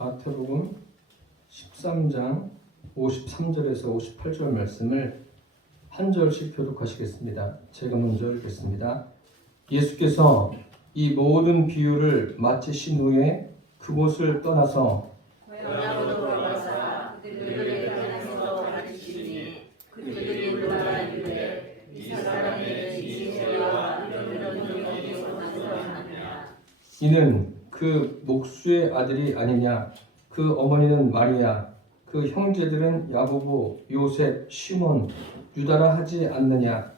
마태복음 13장 53절에서 58절 말씀을 한 절씩 교독하시겠습니다. 제가 먼저 읽겠습니다. 예수께서 이 모든 비유를 마치신 후에 그곳을 떠나서 고향으로 돌아가사 그들을 향해서 가르치시니 그들이 놀라 이르되 이 사람의 지혜와 이런 능력이 어디서 나느냐. 이는 그 목수의 아들이 아니냐. 그 어머니는 마리아, 그 형제들은 야고보, 요셉, 시몬, 유다라 하지 않느냐.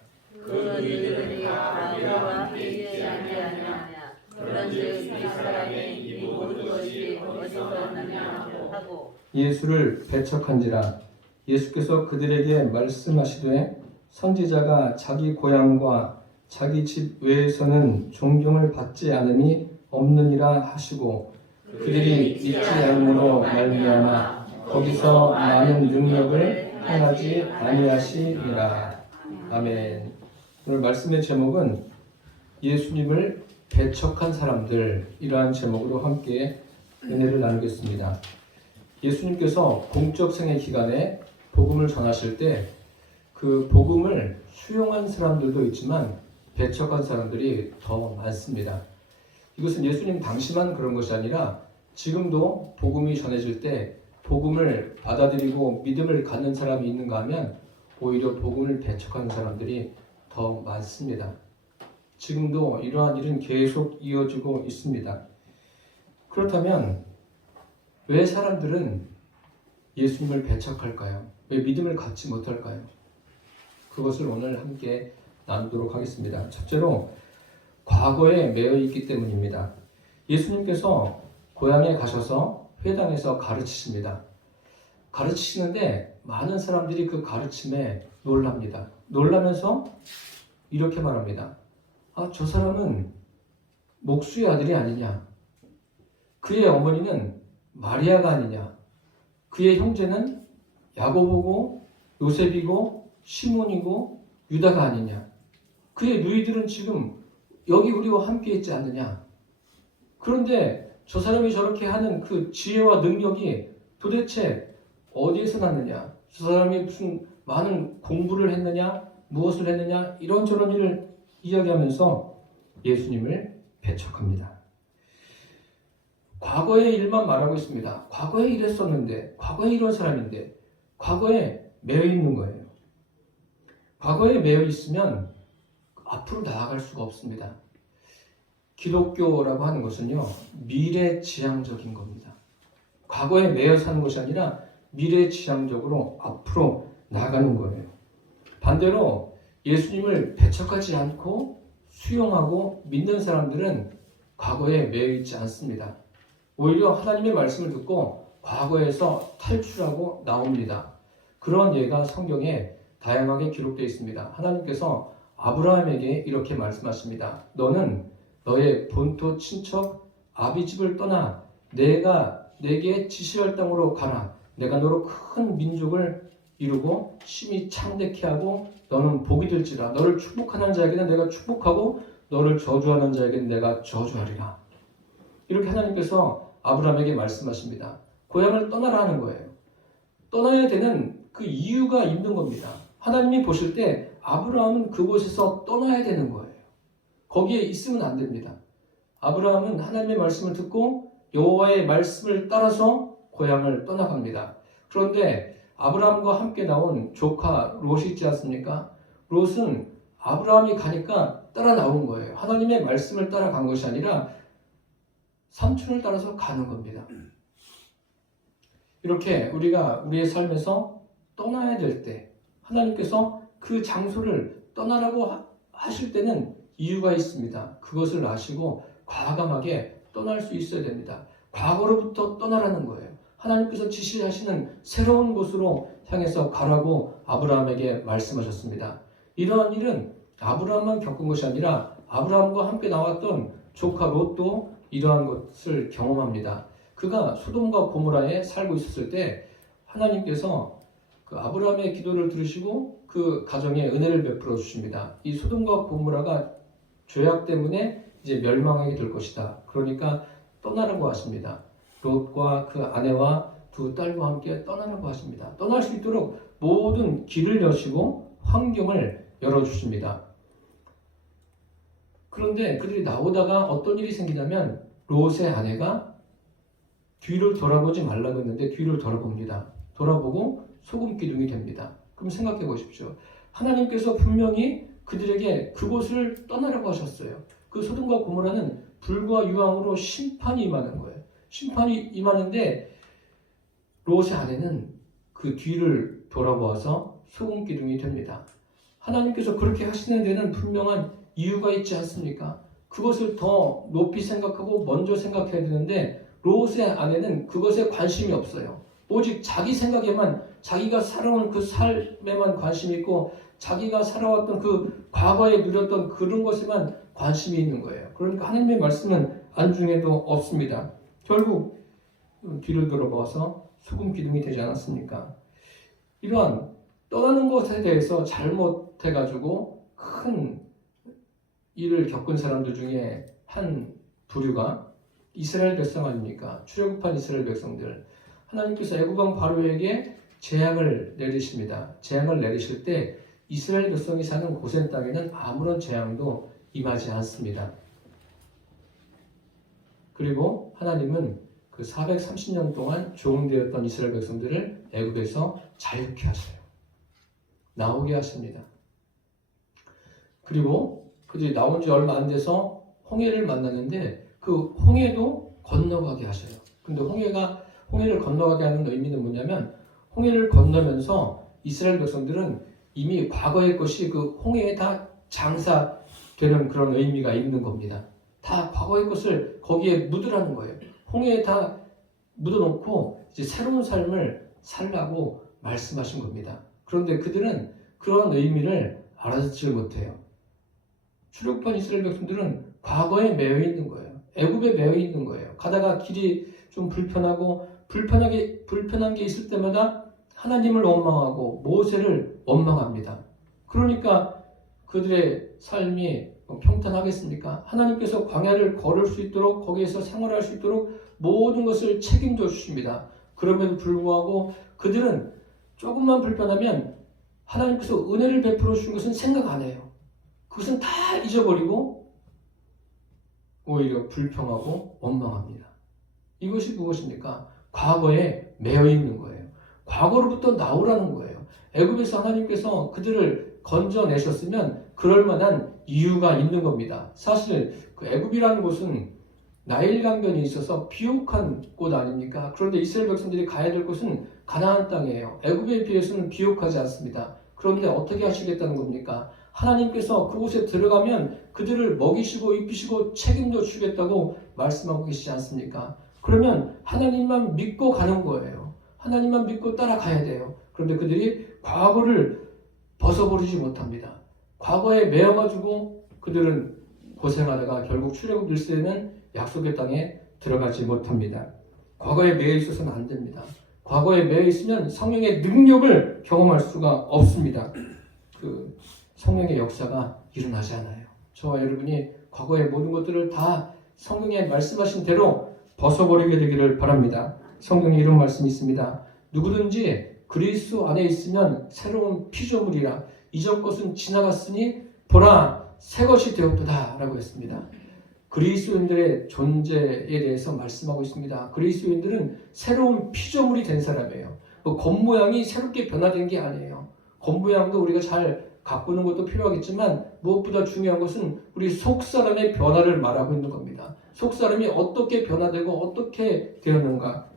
그들이 다 우리와 함께 있지 아니하냐. 그런즉 이 사람의 이 모든 것이 어디서 나느냐 하고 예수를 배척한지라. 예수께서 그들에게 말씀하시되 선지자가 자기 고향과 자기 집 외에서는 존경을 받지 않음이 없느니라 하시고 그들이 믿지 않음으로 말미암아 거기서 많은 능력을 행하지 아니하시니라. 아멘. 오늘 말씀의 제목은 예수님을 배척한 사람들이라는 제목으로 함께 은혜를 나누겠습니다. 예수님께서 공적 생애 기간에 복음을 전하실 때 그 복음을 수용한 사람들도 있지만 배척한 사람들이 더 많습니다. 이것은 예수님 당시만 그런 것이 아니라 지금도 복음이 전해질 때 복음을 받아들이고 믿음을 갖는 사람이 있는가 하면 오히려 복음을 배척하는 사람들이 더 많습니다. 지금도 이러한 일은 계속 이어지고 있습니다. 그렇다면 왜 사람들은 예수님을 배척할까요? 왜 믿음을 갖지 못할까요? 그것을 오늘 함께 나누도록 하겠습니다. 첫째로 과거에 매여 있기 때문입니다. 예수님께서 고향에 가셔서 회당에서 가르치십니다. 가르치시는데 많은 사람들이 그 가르침에 놀랍니다. 놀라면서 이렇게 말합니다. 저 사람은 목수의 아들이 아니냐? 그의 어머니는 마리아가 아니냐? 그의 형제는 야고보고 요셉이고 시몬이고 유다가 아니냐? 그의 누이들은 지금 여기 우리와 함께 있지 않느냐? 그런데 저 사람이 저렇게 하는 그 지혜와 능력이 도대체 어디에서 났느냐? 저 사람이 무슨 많은 공부를 했느냐? 무엇을 했느냐? 이런저런 일을 이야기하면서 예수님을 배척합니다. 과거의 일만 말하고 있습니다. 과거에 이랬었는데, 과거에 이런 사람인데, 과거에 매여 있는 거예요. 과거에 매여 있으면 앞으로 나아갈 수가 없습니다. 기독교라고 하는 것은요, 미래지향적인 겁니다. 과거에 매여 사는 것이 아니라 미래지향적으로 앞으로 나가는 거예요. 반대로 예수님을 배척하지 않고 수용하고 믿는 사람들은 과거에 매여 있지 않습니다. 오히려 하나님의 말씀을 듣고 과거에서 탈출하고 나옵니다. 그런 예가 성경에 다양하게 기록되어 있습니다. 하나님께서 아브라함에게 이렇게 말씀하십니다. 너는 너의 본토 친척 아비집을 떠나 내가 내게 지시할 땅으로 가라. 내가 너로 큰 민족을 이루고 심히 창대케 하고 너는 복이 될지라. 너를 축복하는 자에게는 내가 축복하고 너를 저주하는 자에게는 내가 저주하리라. 이렇게 하나님께서 아브라함에게 말씀하십니다. 고향을 떠나라 하는 거예요. 떠나야 되는 그 이유가 있는 겁니다. 하나님이 보실 때 아브라함은 그곳에서 떠나야 되는 거예요. 거기에 있으면 안 됩니다. 아브라함은 하나님의 말씀을 듣고 여호와의 말씀을 따라서 고향을 떠나갑니다. 그런데 아브라함과 함께 나온 조카 롯이 있지 않습니까? 롯은 아브라함이 가니까 따라 나온 거예요. 하나님의 말씀을 따라간 것이 아니라 삼촌을 따라서 가는 겁니다. 이렇게 우리가 우리의 삶에서 떠나야 될 때 하나님께서 그 장소를 떠나라고 하실 때는 이유가 있습니다. 그것을 아시고 과감하게 떠날 수 있어야 됩니다. 과거로부터 떠나라는 거예요. 하나님께서 지시하시는 새로운 곳으로 향해서 가라고 아브라함에게 말씀하셨습니다. 이러한 일은 아브라함만 겪은 것이 아니라 아브라함과 함께 나왔던 조카 롯도 이러한 것을 경험합니다. 그가 소돔과 고모라에 살고 있었을 때 하나님께서 그 아브라함의 기도를 들으시고 그 가정에 은혜를 베풀어 주십니다. 이 소돔과 고모라가 죄악 때문에 이제 멸망하게 될 것이다. 그러니까 떠나라고 하십니다. 롯과 그 아내와 두 딸과 함께 떠나라고 하십니다. 떠날 수 있도록 모든 길을 여시고 환경을 열어주십니다. 그런데 그들이 나오다가 어떤 일이 생기냐면 롯의 아내가 뒤를 돌아보지 말라고 했는데 뒤를 돌아봅니다. 돌아보고 소금 기둥이 됩니다. 그럼 생각해 보십시오. 하나님께서 분명히 그들에게 그곳을 떠나라고 하셨어요. 그 소돔과 고모라는 불과 유황으로 심판이 임하는 거예요. 심판이 임하는데 롯의 아내는 그 뒤를 돌아보아서 소금 기둥이 됩니다. 하나님께서 그렇게 하시는 데는 분명한 이유가 있지 않습니까? 그것을 더 높이 생각하고 먼저 생각해야 되는데 롯의 아내는 그것에 관심이 없어요. 오직 자기 생각에만, 자기가 살아온 그 삶에만 관심이 있고 자기가 살아왔던 그 과거에 누렸던 그런 것에만 관심이 있는 거예요. 그러니까 하나님의 말씀은 안중에도 없습니다. 결국 뒤를 돌아봐서 소금 기둥이 되지 않았습니까? 이러한 떠나는 것에 대해서 잘못해가지고 큰 일을 겪은 사람들 중에 한 부류가 이스라엘 백성 아닙니까? 출애굽한 이스라엘 백성들. 하나님께서 애굽왕 바로에게 재앙을 내리십니다. 재앙을 내리실 때 이스라엘 백성이 사는 고센 땅에는 아무런 재앙도 임하지 않습니다. 그리고 하나님은 그 430년 동안 종되었던 이스라엘 백성들을 애굽에서 자유케 하셔요. 나오게 하십니다. 그리고 그들이 나온 지 얼마 안 돼서 홍해를 만났는데 그 홍해도 건너가게 하셔요. 근데 홍해를 건너가게 하는 의미는 뭐냐면 홍해를 건너면서 이스라엘 백성들은 이미 과거의 것이 그 홍해에 다 장사되는 그런 의미가 있는 겁니다. 다 과거의 것을 거기에 묻으라는 거예요. 홍해에 다 묻어놓고 이제 새로운 삶을 살라고 말씀하신 겁니다. 그런데 그들은 그런 의미를 알아듣지 못해요. 출애굽한 이스라엘 백성들은 과거에 매여 있는 거예요. 애굽에 매여 있는 거예요. 가다가 길이 좀 불편한 게 있을 때마다 하나님을 원망하고 모세를 원망합니다. 그러니까 그들의 삶이 평탄하겠습니까? 하나님께서 광야를 걸을 수 있도록 거기에서 생활할 수 있도록 모든 것을 책임져 주십니다. 그럼에도 불구하고 그들은 조금만 불편하면 하나님께서 은혜를 베풀어 주신 것은 생각 안 해요. 그것은 다 잊어버리고 오히려 불평하고 원망합니다. 이것이 무엇입니까? 과거에 매여 있는 거예요. 과거로부터 나오라는 거예요. 애굽에서 하나님께서 그들을 건져내셨으면 그럴 만한 이유가 있는 겁니다. 사실 그 애굽이라는 곳은 나일 강변이 있어서 비옥한 곳 아닙니까? 그런데 이스라엘 백성들이 가야 될 곳은 가나안 땅이에요. 애굽에 비해서는 비옥하지 않습니다. 그런데 어떻게 하시겠다는 겁니까? 하나님께서 그곳에 들어가면 그들을 먹이시고 입히시고 책임져 주겠다고 말씀하고 계시지 않습니까? 그러면 하나님만 믿고 가는 거예요. 하나님만 믿고 따라가야 돼요. 그런데 그들이 과거를 벗어버리지 못합니다. 과거에 매여가지고 그들은 고생하다가 결국 출애굽 1세는 약속의 땅에 들어가지 못합니다. 과거에 매여 있어서는 안 됩니다. 과거에 매여 있으면 성령의 능력을 경험할 수가 없습니다. 그 성령의 역사가 일어나지 않아요. 저와 여러분이 과거의 모든 것들을 다 성령의 말씀하신 대로 벗어버리게 되기를 바랍니다. 성경에 이런 말씀이 있습니다. 누구든지 그리스도 안에 있으면 새로운 피조물이라 이전 것은 지나갔으니 보라 새 것이 되었도다 라고 했습니다. 그리스도인들의 존재에 대해서 말씀하고 있습니다. 그리스도인들은 새로운 피조물이 된 사람이에요. 그 겉모양이 새롭게 변화된 게 아니에요. 겉모양도 우리가 잘 가꾸는 것도 필요하겠지만 무엇보다 중요한 것은 우리 속사람의 변화를 말하고 있는 겁니다. 속사람이 어떻게 변화되고 어떻게 되었는가.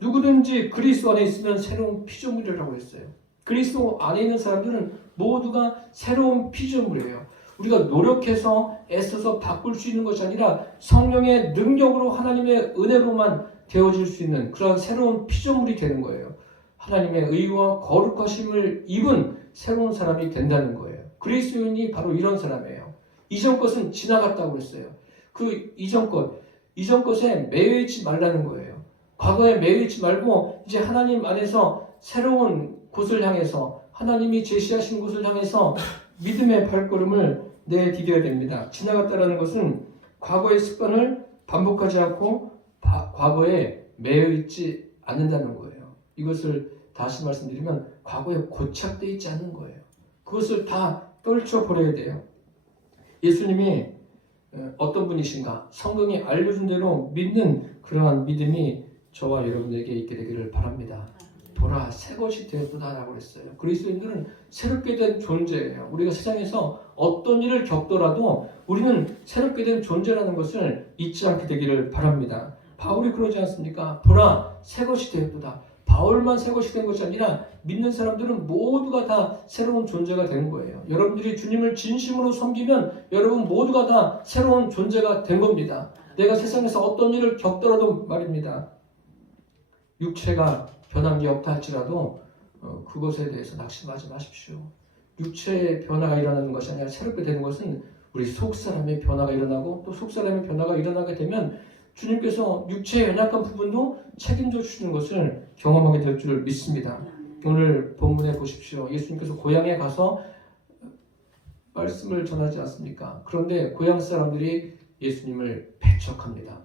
누구든지 그리스도 안에 있으면 새로운 피조물이라고 했어요. 그리스도 안에 있는 사람들은 모두가 새로운 피조물이에요. 우리가 노력해서 애써서 바꿀 수 있는 것이 아니라 성령의 능력으로 하나님의 은혜로만 되어질 수 있는 그런 새로운 피조물이 되는 거예요. 하나님의 의와 거룩하심을 입은 새로운 사람이 된다는 거예요. 그리스도인이 바로 이런 사람이에요. 이전 것은 지나갔다고 그랬어요. 그 이전 것에 매여 있지 말라는 거예요. 과거에 매여 있지 말고 이제 하나님 안에서 새로운 곳을 향해서 하나님이 제시하신 곳을 향해서 믿음의 발걸음을 내디뎌야 됩니다. 지나갔다라는 것은 과거의 습관을 반복하지 않고 과거에 매여 있지 않는다는 거예요. 이것을 다시 말씀드리면 과거에 고착되어 있지 않는 거예요. 그것을 다 떨쳐버려야 돼요. 예수님이 어떤 분이신가? 성경이 알려준 대로 믿는 그러한 믿음이 저와 여러분에게 있게 되기를 바랍니다. 보라, 새 것이 되었도다라고 했어요. 그리스도인들은 새롭게 된 존재예요. 우리가 세상에서 어떤 일을 겪더라도 우리는 새롭게 된 존재라는 것을 잊지 않게 되기를 바랍니다. 바울이 그러지 않습니까? 보라, 새 것이 되었도다. 바울만 새 것이 된 것이 아니라 믿는 사람들은 모두가 다 새로운 존재가 된 거예요. 여러분들이 주님을 진심으로 섬기면 여러분 모두가 다 새로운 존재가 된 겁니다. 내가 세상에서 어떤 일을 겪더라도 말입니다. 육체가 변한 게 없다 할지라도 그것에 대해서 낙심하지 마십시오. 육체의 변화가 일어나는 것이 아니라 새롭게 되는 것은 우리 속사람의 변화가 일어나고 또 속사람의 변화가 일어나게 되면 주님께서 육체의 연약한 부분도 책임져 주시는 것을 경험하게 될 줄 믿습니다. 오늘 본문에 보십시오. 예수님께서 고향에 가서 말씀을 전하지 않습니까? 그런데 고향 사람들이 예수님을 배척합니다.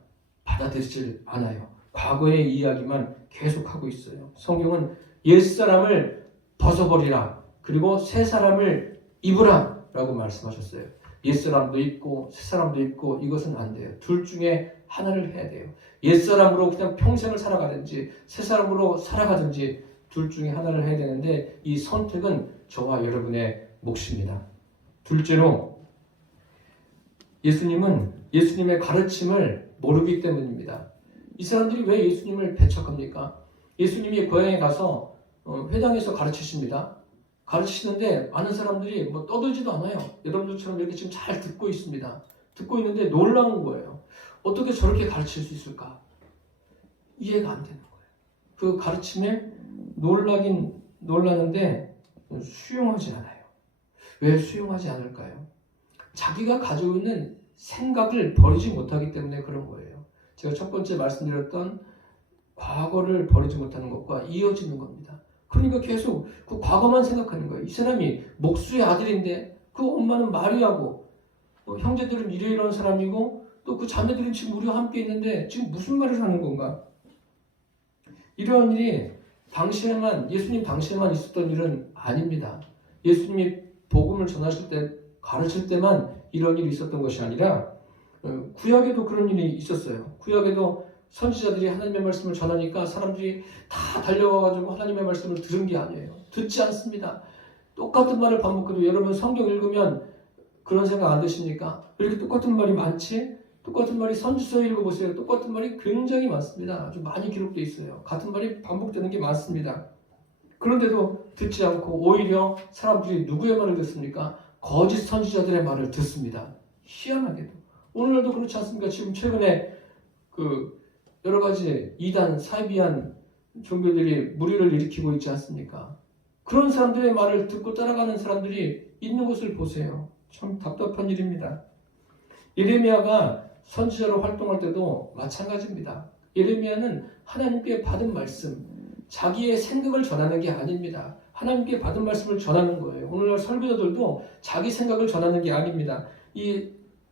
받아들이질 않아요. 과거의 이야기만 계속하고 있어요. 성경은 옛사람을 벗어버리라, 그리고 새사람을 입으라 라고 말씀하셨어요. 옛사람도 있고 새사람도 있고 이것은 안 돼요. 둘 중에 하나를 해야 돼요. 옛사람으로 그냥 평생을 살아가든지 새사람으로 살아가든지 둘 중에 하나를 해야 되는데 이 선택은 저와 여러분의 몫입니다. 둘째로 예수님은 예수님의 가르침을 모르기 때문입니다. 이 사람들이 왜 예수님을 배척합니까? 예수님이 고향에 가서 회당에서 가르치십니다. 가르치시는데 많은 사람들이 떠들지도 않아요. 여러분들처럼 이렇게 지금 잘 듣고 있습니다. 듣고 있는데 놀라운 거예요. 어떻게 저렇게 가르칠 수 있을까? 이해가 안 되는 거예요. 그 가르침에 놀라긴 놀라는데 수용하지 않아요. 왜 수용하지 않을까요? 자기가 가지고 있는 생각을 버리지 못하기 때문에 그런 거예요. 제가 첫 번째 말씀드렸던 과거를 버리지 못하는 것과 이어지는 겁니다. 그러니까 계속 그 과거만 생각하는 거예요. 이 사람이 목수의 아들인데 그 엄마는 마리아고 형제들은 이러이러한 사람이고 또 그 자매들은 지금 우리와 함께 있는데 지금 무슨 말을 하는 건가? 이러한 일이 당시에만, 예수님 당시에만 있었던 일은 아닙니다. 예수님이 복음을 전하실 때, 가르칠 때만 이런 일이 있었던 것이 아니라 구약에도 그런 일이 있었어요. 구약에도 선지자들이 하나님의 말씀을 전하니까 사람들이 다 달려와가지고 하나님의 말씀을 들은 게 아니에요. 듣지 않습니다. 똑같은 말을 반복해도 여러분 성경 읽으면 그런 생각 안 드십니까? 왜 이렇게 똑같은 말이 많지? 똑같은 말이 선지서 읽어보세요. 똑같은 말이 굉장히 많습니다. 아주 많이 기록되어 있어요. 같은 말이 반복되는 게 많습니다. 그런데도 듣지 않고 오히려 사람들이 누구의 말을 듣습니까? 거짓 선지자들의 말을 듣습니다. 희한하게도. 오늘날도 그렇지 않습니까? 지금 최근에 여러 가지 이단, 사이비한 종교들이 무리를 일으키고 있지 않습니까? 그런 사람들의 말을 듣고 따라가는 사람들이 있는 것을 보세요. 참 답답한 일입니다. 예레미야가 선지자로 활동할 때도 마찬가지입니다. 예레미야는 하나님께 받은 말씀, 자기의 생각을 전하는 게 아닙니다. 하나님께 받은 말씀을 전하는 거예요. 오늘날 설교자들도 자기 생각을 전하는 게 아닙니다. 이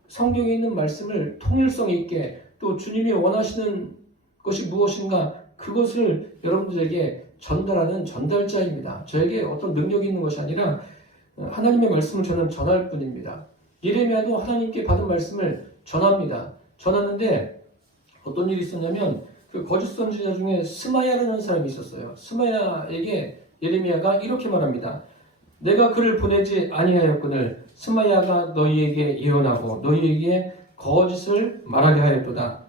성경에 있는 말씀을 통일성 있게 또 주님이 원하시는 것이 무엇인가 그것을 여러분들에게 전달하는 전달자입니다. 저에게 어떤 능력이 있는 것이 아니라 하나님의 말씀을 저는 전할 뿐입니다. 예레미야도 하나님께 받은 말씀을 전합니다. 전하는데 어떤 일이 있었냐면 그 거짓 선지자 중에 스마야라는 사람이 있었어요. 스마야에게 예레미야가 이렇게 말합니다. 내가 그를 보내지 아니하였거늘 스마야가 너희에게 예언하고 너희에게 거짓을 말하게 하였도다.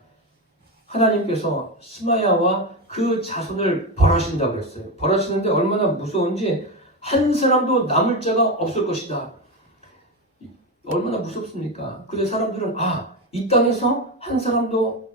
하나님께서 스마야와 그 자손을 벌하신다고 했어요. 벌하시는데 얼마나 무서운지 한 사람도 남을 자가 없을 것이다. 얼마나 무섭습니까? 근데 사람들은 이 땅에서 한 사람도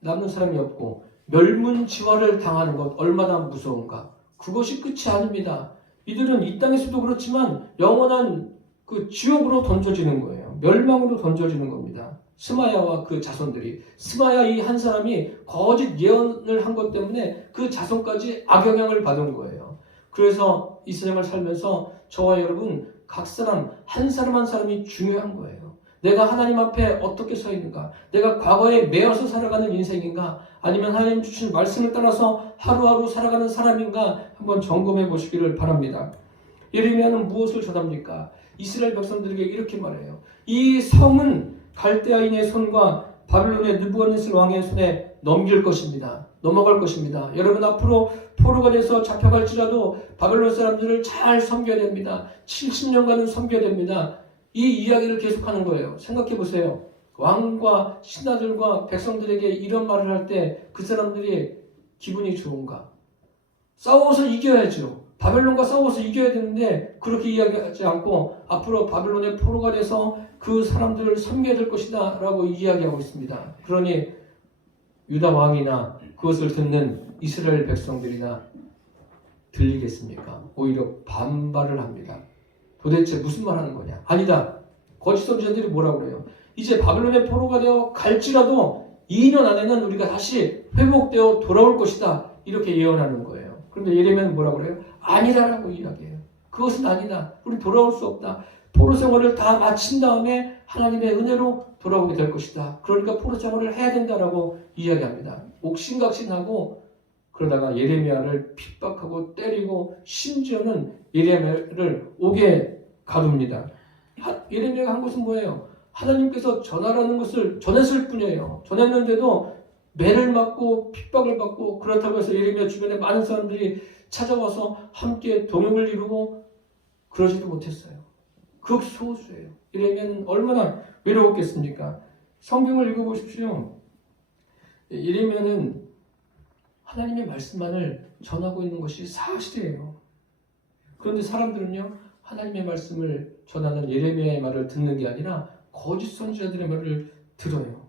남는 사람이 없고 멸문지화를 당하는 것 얼마나 무서운가. 그것이 끝이 아닙니다. 이들은 이 땅에서도 그렇지만 영원한 그 지옥으로 던져지는 거예요. 멸망으로 던져지는 겁니다. 스마야와 그 자손들이. 스마야 이 한 사람이 거짓 예언을 한 것 때문에 그 자손까지 악영향을 받은 거예요. 그래서 이 세상을 살면서 저와 여러분 각 사람 한 사람 한 사람이 중요한 거예요. 내가 하나님 앞에 어떻게 서 있는가? 내가 과거에 매여서 살아가는 인생인가? 아니면 하나님 주신 말씀을 따라서 하루하루 살아가는 사람인가? 한번 점검해 보시기를 바랍니다. 예레미야는 무엇을 전합니까? 이스라엘 백성들에게 이렇게 말해요. 이 성은 갈대아인의 손과 바빌론의 느부갓네살 왕의 손에 넘길 것입니다. 넘어갈 것입니다. 여러분 앞으로 포로가 돼서 잡혀갈지라도 바벨론 사람들을 잘 섬겨야 됩니다. 70년간은 섬겨야 됩니다. 이 이야기를 계속하는 거예요. 생각해 보세요. 왕과 신하들과 백성들에게 이런 말을 할 때 그 사람들이 기분이 좋은가? 싸워서 이겨야죠. 바벨론과 싸워서 이겨야 되는데 그렇게 이야기하지 않고 앞으로 바벨론의 포로가 돼서 그 사람들을 섬겨야 될 것이다 라고 이야기하고 있습니다. 그러니 유다 왕이나 그것을 듣는 이스라엘 백성들이나 들리겠습니까? 오히려 반발을 합니다. 도대체 무슨 말 하는 거냐? 아니다. 거짓 선지자들이 뭐라고 그래요? 이제 바벨론의 포로가 되어 갈지라도 2년 안에는 우리가 다시 회복되어 돌아올 것이다. 이렇게 예언하는 거예요. 그런데 예레미야는 뭐라고 그래요? 아니다라고 이야기해요. 그것은 아니다. 우리 돌아올 수 없다. 포로 생활을 다 마친 다음에 하나님의 은혜로 돌아오게 될 것이다. 그러니까 포로 생활을 해야 된다라고 이야기합니다. 옥신각신하고 그러다가 예레미야를 핍박하고 때리고 심지어는 예레미야를 옥에 가둡니다. 예레미야가 한 것은 뭐예요? 하나님께서 전하라는 것을 전했을 뿐이에요. 전했는데도 매를 맞고 핍박을 받고 그렇다고 해서 예레미야 주변에 많은 사람들이 찾아와서 함께 동역을 이루고 그러지도 못했어요. 극소수예요. 예레미야는 얼마나 외로웠겠습니까? 성경을 읽어보십시오. 예레미야는 하나님의 말씀만을 전하고 있는 것이 사실이에요. 그런데 사람들은요, 하나님의 말씀을 전하는 예레미야의 말을 듣는 게 아니라 거짓 선지자들의 말을 들어요.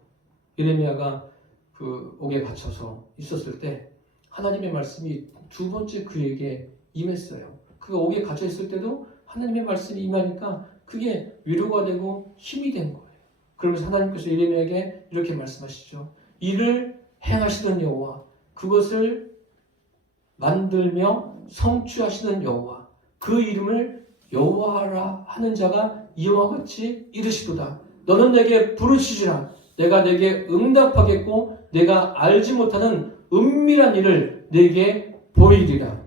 예레미야가 그 옥에 갇혀서 있었을 때 하나님의 말씀이 두 번째 그에게 임했어요. 그가 옥에 갇혀 있을 때도 하나님의 말씀이 임하니까 그게 위로가 되고 힘이 된 거예요. 그러면서 하나님께서 예레미야에게 이렇게 말씀하시죠. 이를 행하시는 여호와, 그것을 만들며 성취하시는 여호와, 그 이름을 여호와라 하는 자가 이와 같이 이르시도다. 너는 내게 부르짖으라. 내가 내게 응답하겠고 내가 알지 못하는 은밀한 일을 내게 보이리라.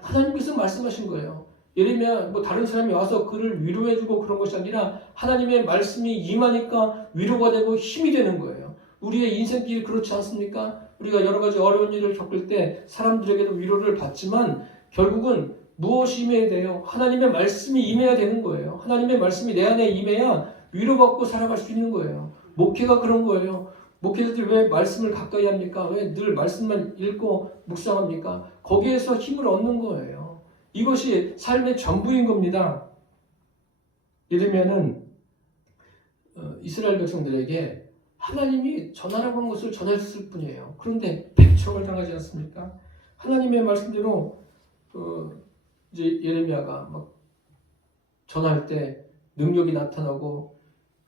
하나님께서 말씀하신 거예요. 예레미야 다른 사람이 와서 그를 위로해주고 그런 것이 아니라 하나님의 말씀이 임하니까 위로가 되고 힘이 되는 거예요. 우리의 인생길이 그렇지 않습니까? 우리가 여러 가지 어려운 일을 겪을 때 사람들에게도 위로를 받지만 결국은 무엇이 임해야 돼요? 하나님의 말씀이 임해야 되는 거예요. 하나님의 말씀이 내 안에 임해야 위로받고 살아갈 수 있는 거예요. 목회가 그런 거예요. 목회자들이 왜 말씀을 가까이 합니까? 왜 늘 말씀만 읽고 묵상합니까? 거기에서 힘을 얻는 거예요. 이것이 삶의 전부인 겁니다. 예레미야는 이스라엘 백성들에게 하나님이 전하라고 한 것을 전했을 뿐이에요. 그런데 백청을 당하지 않습니까? 하나님의 말씀대로 이제 예레미야가 막 전할 때 능력이 나타나고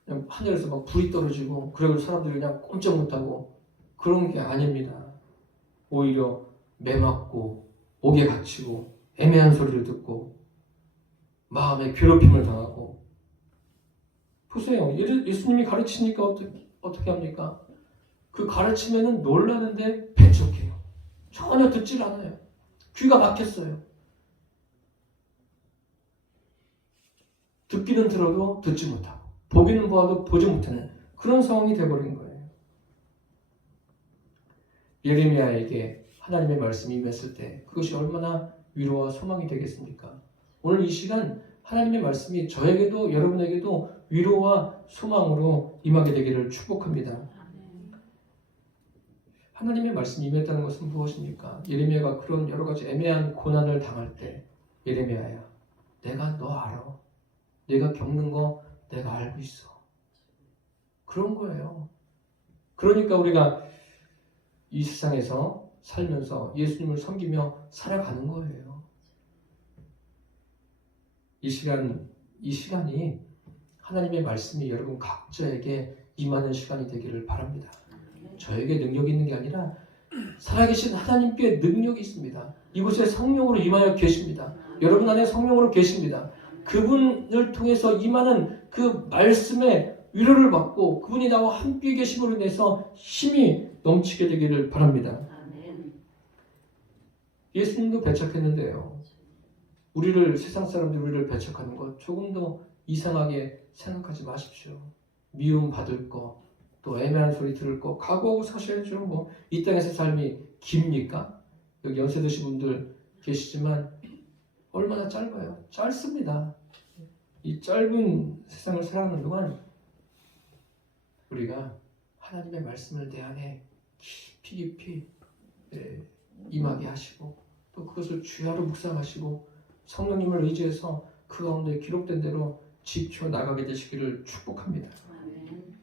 그냥 하늘에서 막 불이 떨어지고 그래서 사람들이 그냥 꼼짝 못하고 그런 게 아닙니다. 오히려 매맞고 옥에 갇히고 애매한 소리를 듣고 마음에 괴롭힘을 당하고 보세요. 예수님이 가르치니까 어떻게 합니까? 그 가르침에는 놀라는데 배척해요. 전혀 듣질 않아요. 귀가 막혔어요. 듣기는 들어도 듣지 못하고 보기는 보아도 보지 못하는 그런 상황이 되어버린 거예요. 예레미야에게 하나님의 말씀이 임했을 때 그것이 얼마나 위로와 소망이 되겠습니까? 오늘 이 시간 하나님의 말씀이 저에게도 여러분에게도 위로와 소망으로 임하게 되기를 축복합니다. 하나님의 말씀이 임했다는 것은 무엇입니까? 예레미야가 그런 여러 가지 애매한 고난을 당할 때 예레미야야, 내가 너 알아. 내가 겪는 거 내가 알고 있어. 그런 거예요. 그러니까 우리가 이 세상에서 살면서 예수님을 섬기며 살아가는 거예요. 이 시간이 하나님의 말씀이 여러분 각자에게 임하는 시간이 되기를 바랍니다. 저에게 능력이 있는 게 아니라 살아계신 하나님께 능력이 있습니다. 이곳에 성령으로 임하여 계십니다. 여러분 안에 성령으로 계십니다. 그분을 통해서 임하는 그 말씀의 위로를 받고 그분이 나와 함께 계심으로 인해서 힘이 넘치게 되기를 바랍니다. 아멘. 예수님도 배척했는데요. 세상 사람들이 우리를 배척하는 것 조금 더 이상하게 생각하지 마십시오. 미움 받을 거, 또 애매한 소리 들을 거 각오하고 사셔야죠. 뭐 이 땅에서 삶이 깁니까? 여기 연세 드신 분들 계시지만 얼마나 짧아요. 짧습니다. 이 짧은 세상을 살아가는 동안 우리가 하나님의 말씀을 내 안에 깊이 임하게 하시고 또 그것을 주야로 묵상하시고 성령님을 의지해서 그 가운데 기록된 대로 지켜나가게 되시기를 축복합니다. 아멘.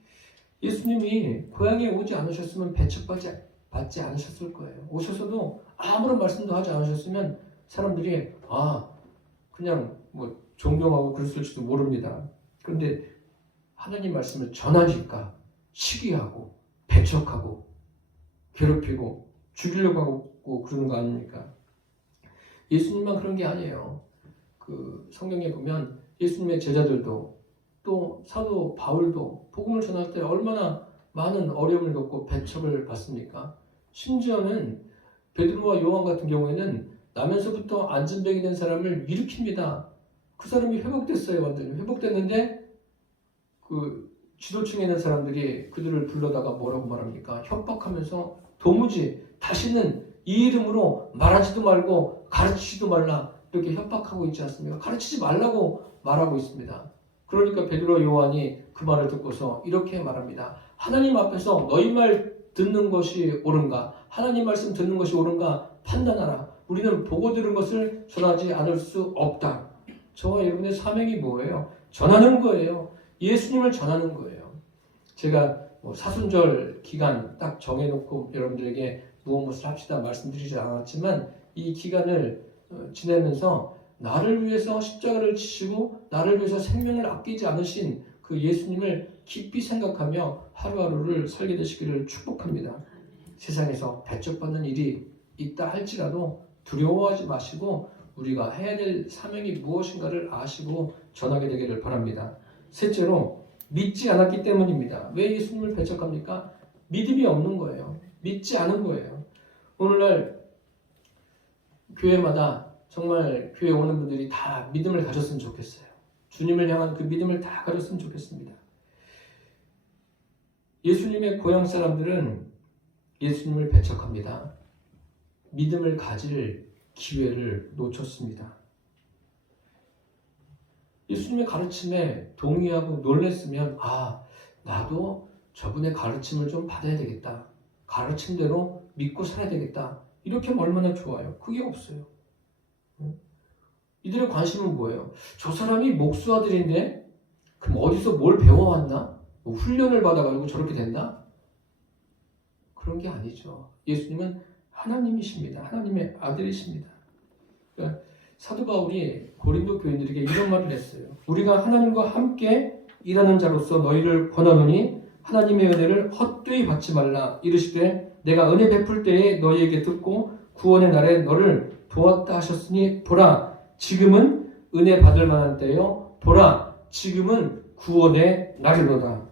예수님이 고향에 오지 않으셨으면 배척받지 않으셨을 거예요. 오셔서도 아무런 말씀도 하지 않으셨으면 사람들이 그냥 뭐 존경하고 그랬을지도 모릅니다. 그런데 하나님 말씀을 전하니까 시기하고 배척하고 괴롭히고 죽이려고 하고 그러는 거 아닙니까? 예수님만 그런 게 아니에요. 그 성경에 보면 예수님의 제자들도 또 사도 바울도 복음을 전할 때 얼마나 많은 어려움을 겪고 배척을 받습니까? 심지어는 베드로와 요한 같은 경우에는 나면서부터 안진병이 된 사람을 일으킵니다. 그 사람이 회복됐어요. 완전히 회복됐는데 그 지도층에 있는 사람들이 그들을 불러다가 뭐라고 말합니까? 협박하면서 도무지 다시는 이 이름으로 말하지도 말고 가르치지도 말라 이렇게 협박하고 있지 않습니까? 가르치지 말라고 말하고 있습니다. 그러니까 베드로 요한이 그 말을 듣고서 이렇게 말합니다. 하나님 앞에서 너희 말 듣는 것이 옳은가? 하나님 말씀 듣는 것이 옳은가? 판단하라. 우리는 보고 들은 것을 전하지 않을 수 없다. 저와 여러분의 사명이 뭐예요? 전하는 거예요. 예수님을 전하는 거예요. 제가 사순절 기간 딱 정해놓고 여러분들에게 무엇을 합시다 말씀드리지 않았지만 이 기간을 지내면서 나를 위해서 십자가를 지시고 나를 위해서 생명을 아끼지 않으신 그 예수님을 깊이 생각하며 하루하루를 살게 되시기를 축복합니다. 세상에서 배척받는 일이 있다 할지라도 두려워하지 마시고 우리가 해야 될 사명이 무엇인가를 아시고 전하게 되기를 바랍니다. 셋째로 믿지 않았기 때문입니다. 왜 예수님을 배척합니까? 믿음이 없는 거예요. 믿지 않은 거예요. 오늘날 교회마다 정말 교회 오는 분들이 다 믿음을 가졌으면 좋겠어요. 주님을 향한 그 믿음을 다 가졌으면 좋겠습니다. 예수님의 고향 사람들은 예수님을 배척합니다. 믿음을 가질 기회를 놓쳤습니다. 예수님의 가르침에 동의하고 놀랬으면 나도 저분의 가르침을 좀 받아야 되겠다. 가르침대로 믿고 살아야 되겠다. 이렇게 하면 얼마나 좋아요. 그게 없어요. 이들의 관심은 뭐예요? 저 사람이 목수아들인데 그럼 어디서 뭘 배워왔나? 뭐 훈련을 받아가지고 저렇게 된다? 그런 게 아니죠. 예수님은 하나님이십니다. 하나님의 아들이십니다. 그러니까 사도 바울이 고린도 교인들에게 이런 말을 했어요. 우리가 하나님과 함께 일하는 자로서 너희를 권하노니 하나님의 은혜를 헛되이 받지 말라. 이르시되 내가 은혜 베풀 때에 너희에게 듣고 구원의 날에 너를 도왔다 하셨으니 보라 지금은 은혜 받을 만한 때요. 보라 지금은 구원의 날이로다.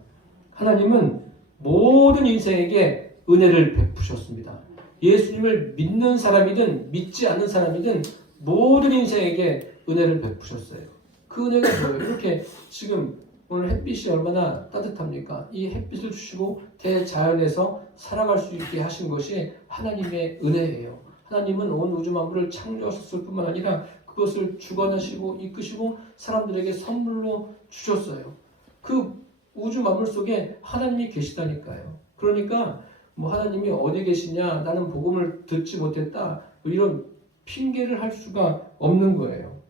하나님은 모든 인생에게 은혜를 베푸셨습니다. 예수님을 믿는 사람이든 믿지 않는 사람이든 모든 인생에게 은혜를 베푸셨어요. 그 은혜가 뭐예요? 이렇게 지금 오늘 햇빛이 얼마나 따뜻합니까? 이 햇빛을 주시고 대자연에서 살아갈 수 있게 하신 것이 하나님의 은혜예요. 하나님은 온 우주 만물을 창조하셨을 뿐만 아니라 그것을 주관하시고 이끄시고 사람들에게 선물로 주셨어요. 그 우주 만물 속에 하나님이 계시다니까요. 그러니까 하나님이 어디 계시냐, 나는 복음을 듣지 못했다, 이런 핑계를 할 수가 없는 거예요.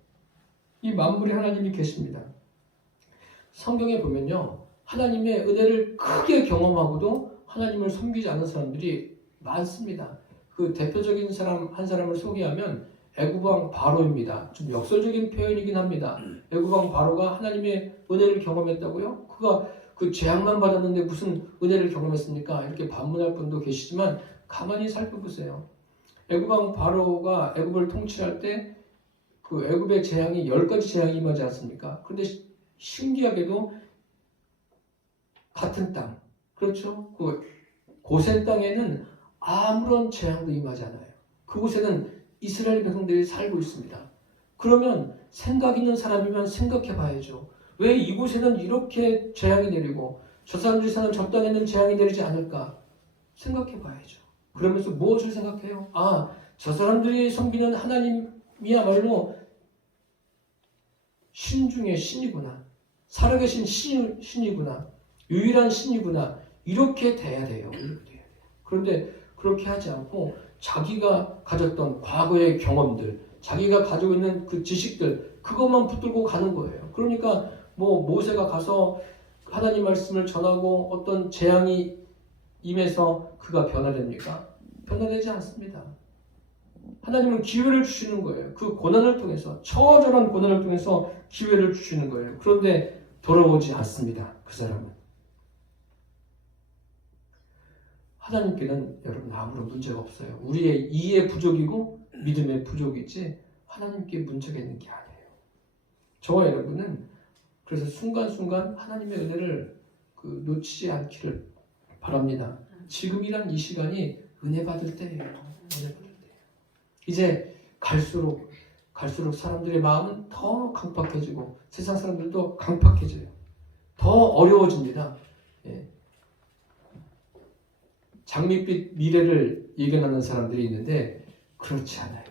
이 만물에 하나님이 계십니다. 성경에 보면요, 하나님의 은혜를 크게 경험하고도 하나님을 섬기지 않는 사람들이 많습니다. 그 대표적인 사람 한 사람을 소개하면 애굽왕 바로입니다. 좀 역설적인 표현이긴 합니다. 애굽왕 바로가 하나님의 은혜를 경험했다고요? 그가 그 재앙만 받았는데 무슨 은혜를 경험했습니까? 이렇게 반문할 분도 계시지만 가만히 살펴보세요. 애굽왕 바로가 애굽을 통치할 때 그 애굽의 재앙이 10가지 재앙이 임하지 않습니까? 그런데 신기하게도 같은 땅, 그렇죠? 그 고센 땅에는 아무런 재앙도 임하지 않아요. 그곳에는 이스라엘 백성들이 살고 있습니다. 그러면 생각 있는 사람이면 생각해 봐야죠. 왜 이곳에는 이렇게 재앙이 내리고 저 사람들이 사는 저 땅에는 재앙이 내리지 않을까? 생각해 봐야죠. 그러면서 무엇을 생각해요? 아, 저 사람들이 섬기는 하나님이야말로 신 중에 신이구나. 살아계신 신이구나. 유일한 신이구나. 이렇게 돼야 돼요. 이렇게 돼야 돼요. 그런데 그렇게 하지 않고 자기가 가졌던 과거의 경험들, 자기가 가지고 있는 그 지식들, 그것만 붙들고 가는 거예요. 그러니까 뭐 모세가 가서 하나님 말씀을 전하고 어떤 재앙이 임해서 그가 변화됩니까? 변화되지 않습니다. 하나님은 기회를 주시는 거예요. 그 고난을 통해서, 처절한 고난을 통해서 기회를 주시는 거예요. 그런데 돌아오지 않습니다. 그 사람은. 하나님께는 여러분 아무런 문제가 없어요. 우리의 이해 부족이고 믿음의 부족이지 하나님께 문제가 있는 게 아니에요. 저와 여러분은 그래서 순간순간 하나님의 은혜를 놓치지 않기를 바랍니다. 지금이란 이 시간이 은혜 받을 때예요. 은혜 받을 때예요. 이제 갈수록 사람들의 마음은 더 강팍해지고 세상 사람들도 강팍해져요. 더 어려워집니다. 예. 장밋빛 미래를 예견하는 사람들이 있는데 그렇지 않아요.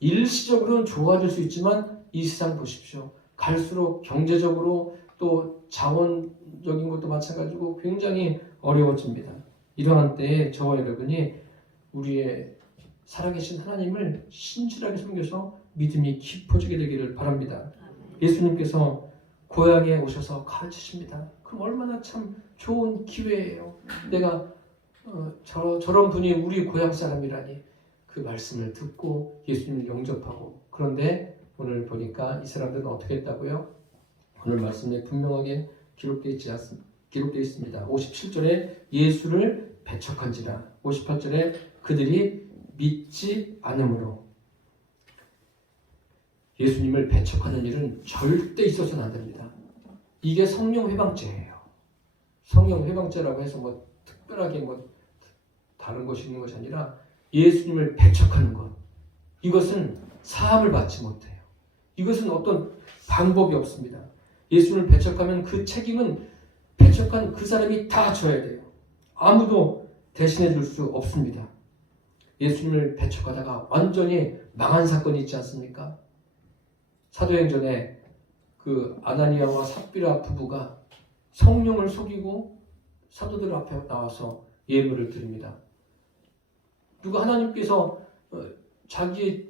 일시적으로는 좋아질 수 있지만 이 세상 보십시오. 갈수록 경제적으로 또 자원적인 것도 마찬가지고 굉장히 어려워집니다. 이러한 때에 저와 여러분이 우리의 살아계신 하나님을 신실하게 섬겨서 믿음이 깊어지게 되기를 바랍니다. 예수님께서 고향에 오셔서 가르치십니다. 그럼 얼마나 참 좋은 기회예요. 내가 저런 분이 우리 고향 사람이라니 그 말씀을 듣고 예수님을 영접하고 그런데 오늘 보니까 이 사람들은 어떻게 했다고요? 오늘 말씀에 분명하게 기록되어 있습니다. 57절에 예수를 배척한지라 58절에 그들이 믿지 않으므로 예수님을 배척하는 일은 절대 있어서는 안 됩니다. 이게 성령 회방죄예요. 성령 회방죄라고 해서 뭐 특별하게 다른 것이 있는 것이 아니라 예수님을 배척하는 것. 이것은 사함을 받지 못해요. 이것은 어떤 방법이 없습니다. 예수님을 배척하면 그 책임은 배척한 그 사람이 다 져야 돼요. 아무도 대신해 줄 수 없습니다. 예수님을 배척하다가 완전히 망한 사건이 있지 않습니까? 사도행전에 그 아나니아와 삽비라 부부가 성령을 속이고 사도들 앞에 나와서 예물을 드립니다. 누가 하나님께서 자기의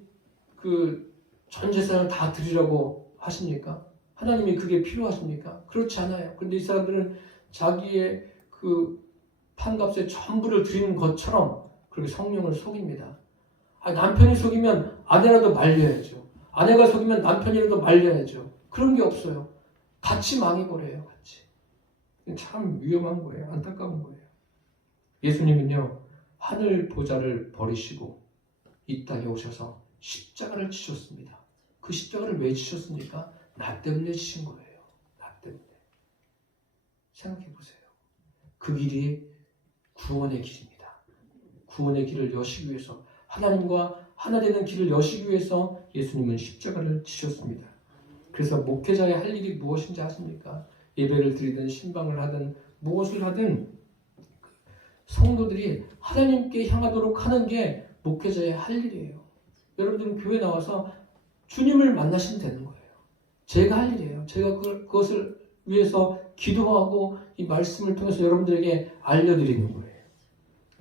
그 전 재산을 다 드리라고 하십니까? 하나님이 그게 필요하십니까? 그렇지 않아요. 그런데 이 사람들은 자기의 그 판값의 전부를 드리는 것처럼 그렇게 성령을 속입니다. 남편이 속이면 아내라도 말려야죠. 아내가 속이면 남편이라도 말려야죠. 그런 게 없어요. 같이 망해버려요. 같이. 참 위험한 거예요. 안타까운 거예요. 예수님은요. 하늘 보좌를 버리시고 이 땅에 오셔서 십자가를 지셨습니다. 그 십자가를 왜 지셨습니까? 나 때문에 지신 거예요. 나 때문에. 생각해 보세요. 그 길이 구원의 길입니다. 구원의 길을 여시기 위해서 하나님과 하나 되는 길을 여시기 위해서 예수님은 십자가를 지셨습니다. 그래서 목회자의 할 일이 무엇인지 아십니까? 예배를 드리든 신방을 하든 무엇을 하든 성도들이 하나님께 향하도록 하는 게 목회자의 할 일이에요. 여러분들은 교회 나와서 주님을 만나시면 되는 거예요. 제가 할 일이에요. 제가 그것을 위해서 기도하고 이 말씀을 통해서 여러분들에게 알려드리는 거예요.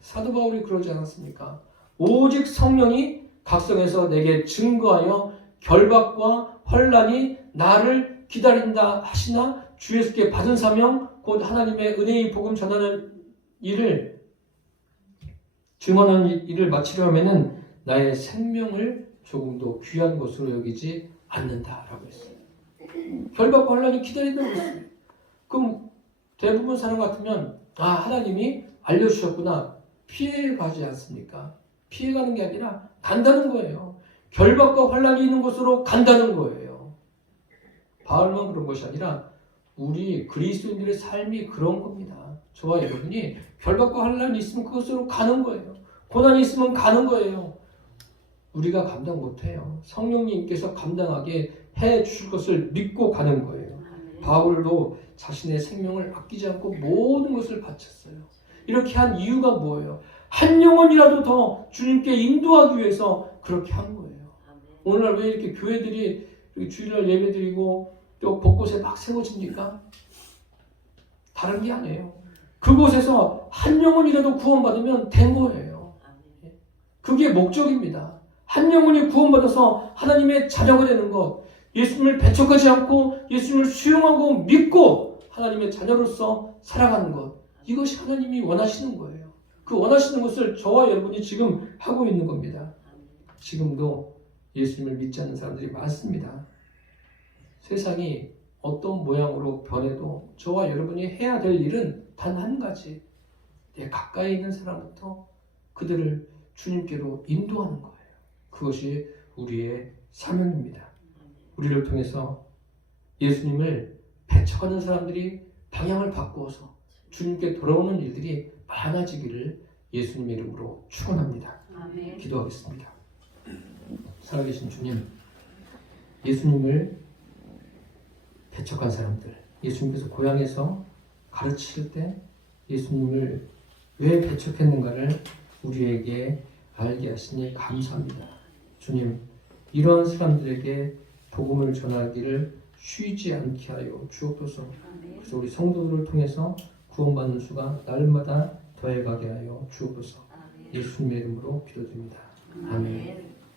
사도 바울이 그러지 않았습니까? 오직 성령이 각성해서 내게 증거하여 결박과 환난이 나를 기다린다 하시나 주 예수께 받은 사명 곧 하나님의 은혜의 복음 전하는 일을 증언하는 일을 마치려 하면은 나의 생명을 조금도 귀한 것으로 여기지 않는다라고 했어요. 결박과 환난이 기다린다는 것이에요. 그럼 대부분 사람 같으면 하나님이 알려주셨구나 피해가지 않습니까? 피해가는 게 아니라 간다는 거예요. 결박과 환난이 있는 곳으로 간다는 거예요. 바울만 그런 것이 아니라 우리 그리스도인들의 삶이 그런 겁니다. 저와 여러분이 결박과 환란이 있으면 그것으로 가는 거예요. 고난이 있으면 가는 거예요. 우리가 감당 못해요. 성령님께서 감당하게 해 주실 것을 믿고 가는 거예요. 바울도 자신의 생명을 아끼지 않고 모든 것을 바쳤어요. 이렇게 한 이유가 뭐예요? 한 영혼이라도 더 주님께 인도하기 위해서 그렇게 한 거예요. 오늘날 왜 이렇게 교회들이 이렇게 주일날 예배드리고 또 곳곳에 막 세워집니까? 다른 게 아니에요. 그곳에서 한 영혼이라도 구원받으면 된 거예요. 그게 목적입니다. 한 영혼이 구원받아서 하나님의 자녀가 되는 것, 예수님을 배척하지 않고 예수님을 수용하고 믿고 하나님의 자녀로서 살아가는 것, 이것이 하나님이 원하시는 거예요. 그 원하시는 것을 저와 여러분이 지금 하고 있는 겁니다. 지금도 예수님을 믿지 않는 사람들이 많습니다. 세상이 어떤 모양으로 변해도 저와 여러분이 해야 될 일은 단 한 가지, 내 가까이 있는 사람부터 그들을 주님께로 인도하는 거예요. 그것이 우리의 사명입니다. 우리를 통해서 예수님을 배척하는 사람들이 방향을 바꾸어서 주님께 돌아오는 일들이 많아지기를 예수님의 이름으로 축원합니다. 아멘. 기도하겠습니다. 살아계신 주님, 예수님을 배척한 사람들, 예수님께서 고향에서 가르치실 때 예수님을 왜 배척했는가를 우리에게 알게 하시니 감사합니다. 주님, 이러한 사람들에게 복음을 전하기를 쉬지 않게 하여 주옵소서. 그래서 우리 성도들을 통해서 구원받는 수가 날마다 더해가게 하여 주옵소서. 예수님의 이름으로 기도드립니다. 아멘.